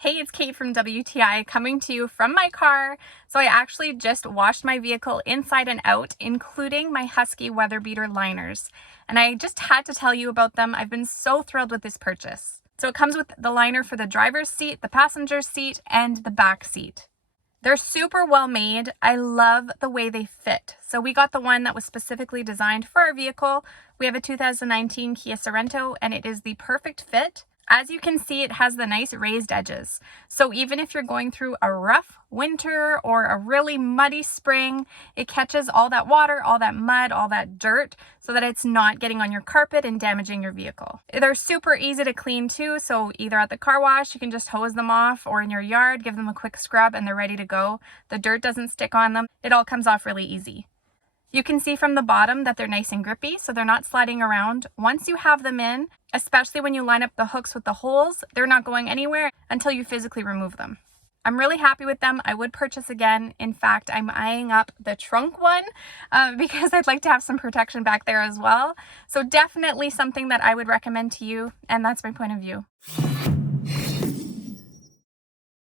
Hey, it's Kate from WTI coming to you from my car. So I actually just washed my vehicle inside and out, including my Husky Weatherbeater liners. And I just had to tell you about them. I've been so thrilled with this purchase. So it comes with the liner for the driver's seat, the passenger seat, and the back seat. They're super well made. I love the way they fit. So we got the one that was specifically designed for our vehicle. We have a 2019 Kia Sorento and it is the perfect fit. As you can see, it has the nice raised edges. So even if you're going through a rough winter or a really muddy spring, it catches all that water, all that mud, all that dirt, so that it's not getting on your carpet and damaging your vehicle. They're super easy to clean too, so either at the car wash, you can just hose them off, or in your yard, give them a quick scrub and they're ready to go. The dirt doesn't stick on them. It all comes off really easy. You can see from the bottom that they're nice and grippy, so they're not sliding around. Once you have them in, especially when you line up the hooks with the holes, they're not going anywhere until you physically remove them. I'm really happy with them. I would purchase again. In fact, I'm eyeing up the trunk one because I'd like to have some protection back there as well. So definitely something that I would recommend to you, and that's my point of view.